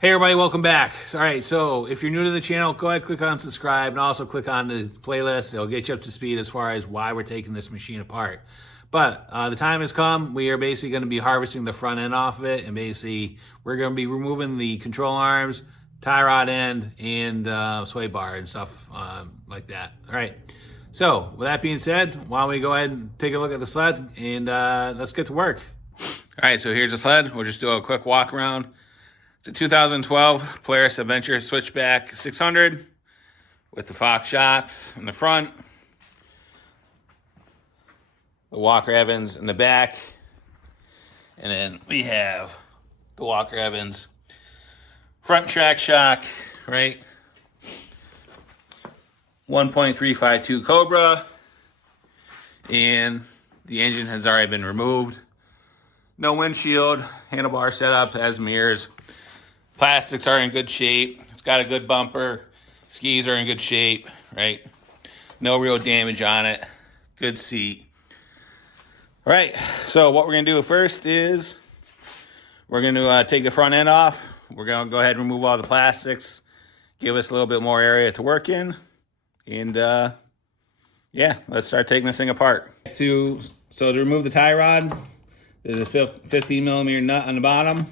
Hey everybody, welcome back. All right, so if you're new to the channel, go ahead, click on subscribe, and also click on the playlist. It'll get you up to speed as far as why we're taking this machine apart. But the time has come. We are basically going to be harvesting the front end off of it, and basically we're going to be removing the control arms, tie rod end, and sway bar and stuff like that. All right, so with that being said, why don't we go ahead and take a look at the sled, and let's get to work. All right, so here's the sled. We'll just do a quick walk around. It's a 2012 Polaris Adventure Switchback 600 with the Fox shocks in the front, the Walker Evans in the back, and then we have the Walker Evans front track shock, right? 1.352 Cobra, and the engine has already been removed. No windshield, handlebar setup as mirrors. Plastics are in good shape. It's got a good bumper. Skis are in good shape, right? No real damage on it. Good seat. All right, so what we're gonna do first is we're gonna take the front end off. We're gonna go ahead and remove all the plastics, give us a little bit more area to work in, and yeah, let's start taking this thing apart. So to remove the tie rod, there's a 15 millimeter nut on the bottom,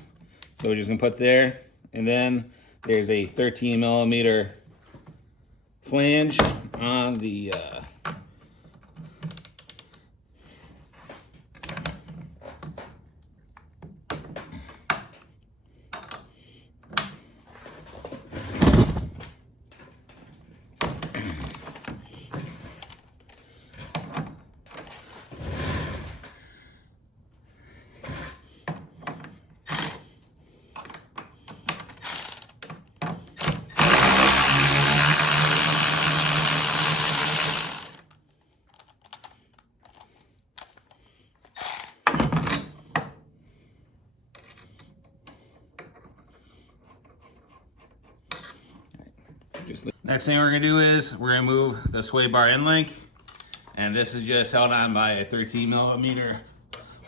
so we're just gonna put there. And then there's a 13 millimeter flange on the next thing we're gonna do is we're gonna move the sway bar end link, and this is just held on by a 13 millimeter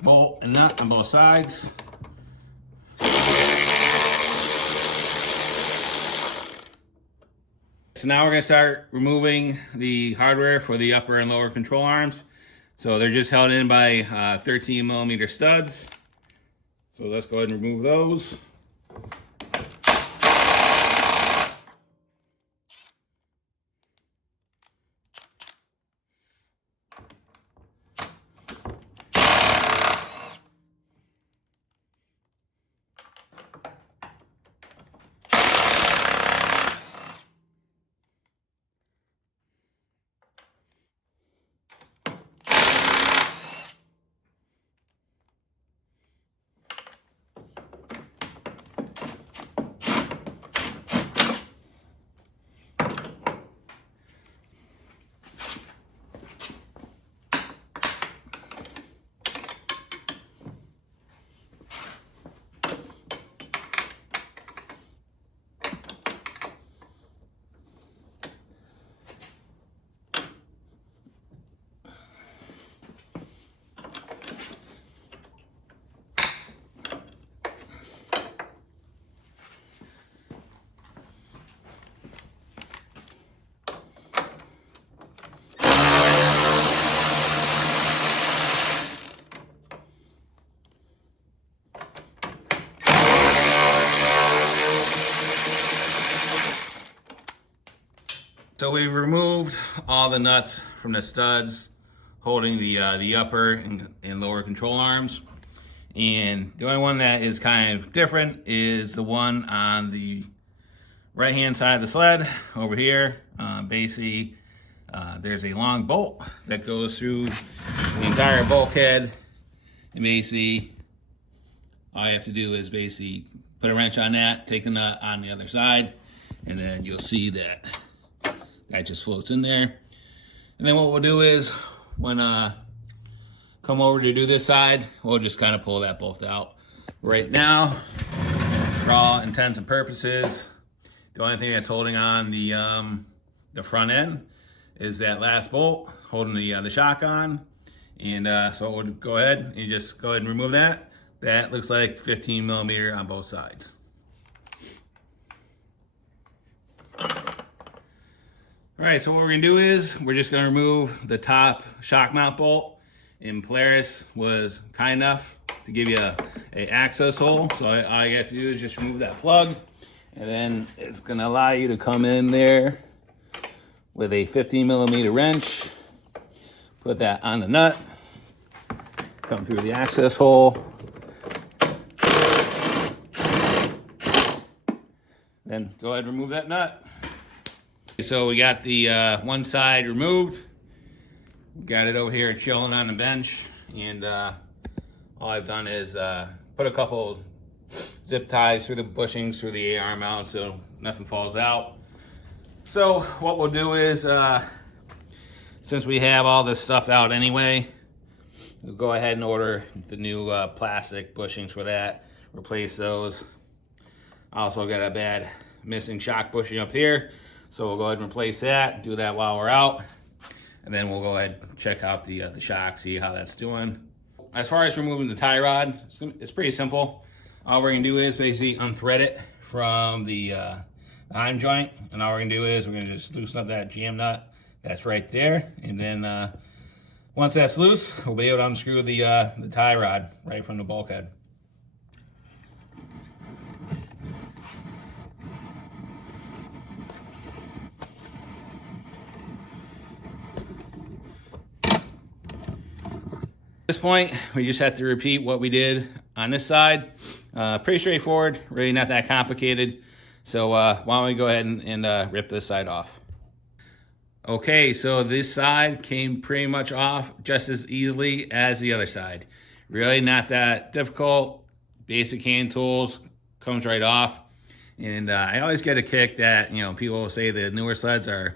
bolt and nut on both sides. So now we're gonna start removing the hardware for the upper and lower control arms. So they're just held in by 13 millimeter studs. So let's go ahead and remove those. So we've removed all the nuts from the studs holding the upper and lower control arms. And the only one that is kind of different is the one on the right hand side of the sled over here. Basically, there's a long bolt that goes through the entire bulkhead. And basically, all you have to do is basically put a wrench on that, take the nut on the other side, and then you'll see that that just floats in there. And then what we'll do is when come over to do this side, we'll just kind of pull that bolt out. Right now, for all intents and purposes, the only thing that's holding on the front end is that last bolt holding the shock on. And so we'll go ahead and just go ahead and remove that. That looks like 15 millimeter on both sides. All right, so what we're gonna do is we're just gonna remove the top shock mount bolt, and Polaris was kind enough to give you a access hole. So all you have to do is just remove that plug, and then it's gonna allow you to come in there with a 15mm wrench, put that on the nut, come through the access hole, then go ahead and remove that nut. So we got the one side removed, got it over here chilling on the bench, and all I've done is put a couple zip ties through the bushings through the AR mount so nothing falls out. So what we'll do is, since we have all this stuff out anyway, we'll go ahead and order the new plastic bushings for that, replace those. I also got a bad missing shock bushing up here, so we'll go ahead and replace that, do that while we're out, and then we'll go ahead and check out the shock, see how that's doing. As far as removing the tie rod, it's pretty simple. All we're gonna do is basically unthread it from the heim joint, and all we're gonna do is we're gonna just loosen up that jam nut that's right there, and then once that's loose, we'll be able to unscrew the tie rod right from the bulkhead. At this point, we just have to repeat what we did on this side. Pretty straightforward, really not that complicated. So why don't we go ahead and rip this side off. Okay, so this side came pretty much off just as easily as the other side. Really not that difficult. Basic hand tools, comes right off. And I always get a kick that, you know, people say the newer sleds are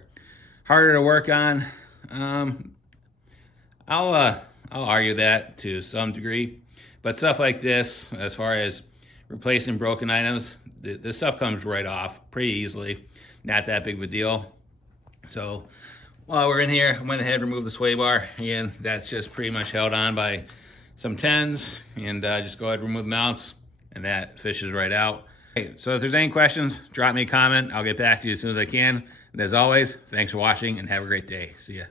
harder to work on. I'll argue that to some degree, but stuff like this, as far as replacing broken items, this stuff comes right off pretty easily. Not that big of a deal. So while we're in here, I went ahead and removed the sway bar. Again, that's just pretty much held on by some 10s, and just go ahead and remove the mounts, and that fishes right out. Okay, so if there's any questions, drop me a comment. I'll get back to you as soon as I can. And as always, thanks for watching and have a great day. See ya.